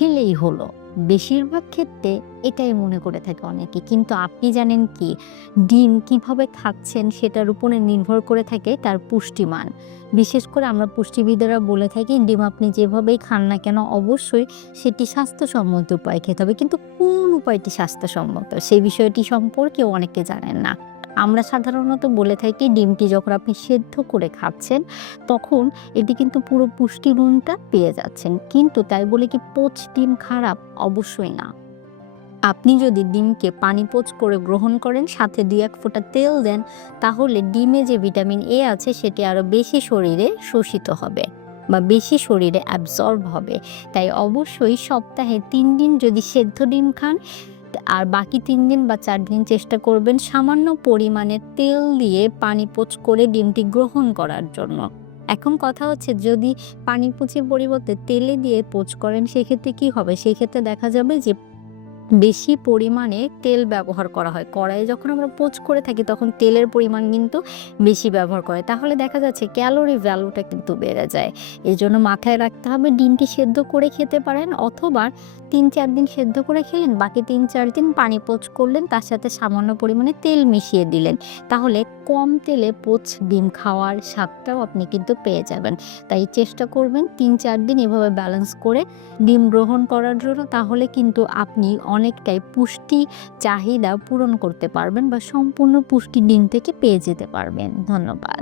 খেলেই হলো। বেশিরভাগ ক্ষেত্রে এটাই মনে করে থাকে অনেকে। কিন্তু আপনি জানেন কি, ডিম কিভাবে খাচ্ছেন সেটার উপরে নির্ভর করে থাকে তার পুষ্টিমান। বিশেষ করে আমরা পুষ্টিবিদেরা বলে থাকি ডিম আপনি যেভাবেই খান না কেন অবশ্যই সেটি স্বাস্থ্যসম্মত উপায়ে খেতে হবে। কিন্তু কোন উপায়টি স্বাস্থ্যসম্মত সেই বিষয়টি সম্পর্কেও অনেকে জানেন না। আমরা সাধারণত বলে থাকি ডিমটি যখন আপনি সেদ্ধ করে খাচ্ছেন তখন এটি কিন্তু পুরো পুষ্টিগুণটা পেয়ে যাচ্ছেন। কিন্তু তাই বলে কি পোচ ডিম খারাপ? অবশ্যই না। আপনি যদি ডিমকে পানিপোচ করে গ্রহণ করেন, সাথে ২-১ ফোঁটা তেল দেন, তাহলে ডিমে যে ভিটামিন এ আছে সেটি আরো বেশি শরীরে শোষিত হবে বা বেশি শরীরে অ্যাবসর্ব হবে। তাই অবশ্যই সপ্তাহে ৩ দিন যদি সেদ্ধ ডিম খান, আর বাকি ৩ দিন বা ৪ দিন চেষ্টা করবেন সামান্য পরিমাণে তেল দিয়ে পানিপোচ করে ডিমটি গ্রহণ করার জন্য। এখন কথা হচ্ছে যদি পানিপুচির পরিবর্তে তেলে দিয়ে পোচ করেন সেক্ষেত্রে কি হবে? সেক্ষেত্রে দেখা যাবে যে বেশি পরিমাণে তেল ব্যবহার করা হয়। কড়াইয়ে যখন আমরা পোচ করে থাকি তখন তেলের পরিমাণ কিন্তু বেশি ব্যবহার করে। তাহলে দেখা যাচ্ছে ক্যালোরি ভ্যালুটা কিন্তু বেড়ে যায়। এজন্য মাথায় রাখতে হবে ডিমটি সেদ্ধ করে খেতে পারেন, অথবা ৩-৪ দিন সেদ্ধ করে খেলেন, বাকি ৩-৪ দিন পানি পোচ করলেন, তার সাথে সামান্য পরিমাণে তেল মিশিয়ে দিলেন। তাহলে কম তেলে পোচ ডিম খাওয়ার স্বাদটাও আপনি কিন্তু পেয়ে যাবেন। তাই চেষ্টা করবেন ৩-৪ দিন এভাবে ব্যালেন্স করে ডিম গ্রহণ করার জন্য। তাহলে কিন্তু আপনি অনেকটাই পুষ্টি চাহিদা পূরণ করতে পারবেন বা সম্পূর্ণ পুষ্টি ডিম থেকে পেয়ে যেতে পারবেন। ধন্যবাদ।